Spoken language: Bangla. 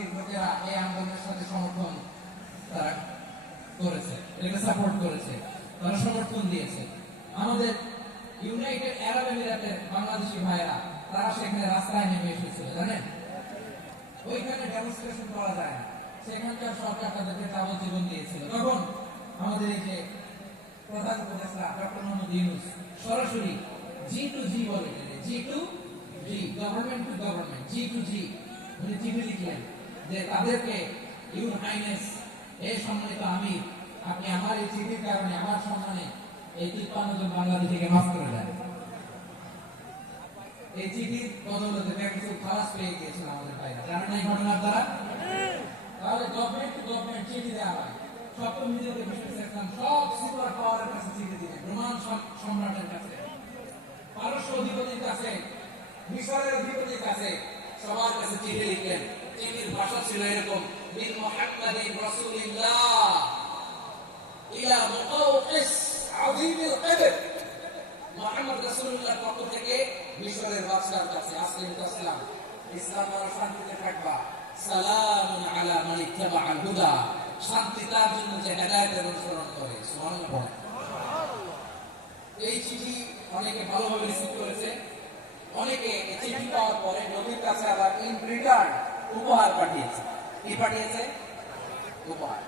ইউনিভার্সিটির লোকেরা এই আন্দোলনের সাথে সমর্থন তারা করেছে, এটাকে সাপোর্ট করেছে, তারা সমর্থন দিয়েছে। আমাদের ইউনাইটেড আরব এমিরেটের বাংলাদেশি ভাইরা তারা সেখানে রাস্তায় নেমে এসেছিল, জানেন? ওইখানে ডেমনস্ট্রেশন করা যায় না, সেখানকার সরকার তাদেরকে যাবজ্জীবন দিয়েছিল। তখন আমাদের এই যে প্রধান উপদেষ্টা ডক্টর মোহাম্মদ ইউনূস সরাসরি জি টু জি বলে, G to G, government to government, G to G, উনি চিঠি লিখলেন যে তাদেরকে, ইউর হাইনেস, এই সম্মানিত আমির, আপনি আমার এই চিঠির কারণে আমার সম্মানে এই 53 জন বাংলাদেশিকে মাফ করে দেন। এই চিঠির বদৌলতে কিছু খালাস পেয়ে গিয়েছিল আমাদের ভাইরা, জানেন এই ঘটনার দ্বারা? তাহলে গভর্নমেন্ট টু গভর্নমেন্ট চিঠি দেওয়া হয়। সপ্তম নিজেদের বিশেষ সেকশন সব সুপার পাওয়ারের কাছে চিঠি দিলেন, রোমান সম্রাটের কাছে, পারস্য অধিপতির কাছে, মিশরের অধিপতির কাছে, সবার কাছে চিঠি লিখলেন। চিঠির ভাষা ছিল এরকম: মিন মুহাম্মাদিন রাসূলিল্লাহ ইলা মুকাওকিস আযীমিল কদর, মুহাম্মদ রাসূলুল্লাহর পক্ষ থেকে মিশরের বাদশার কাছে, আসলিম তাসলাম, ইসলাম আর শান্তিতে থাকবা, সালামুন আলা মান ইত্তাবাআল হুদা, শান্তি তার জন্য যে হেদায়েতের অনুসরণ করে। সুবহানাল্লাহ। এই চিঠি অনেকে ভালোভাবে রিসিভ করেছে, অনেকে এই চিঠি পাওয়ার পরে নবীর কাছে আবার ইন রিটার্ন উপহার পাঠিয়েছে। কি পাঠিয়েছে? উপহার।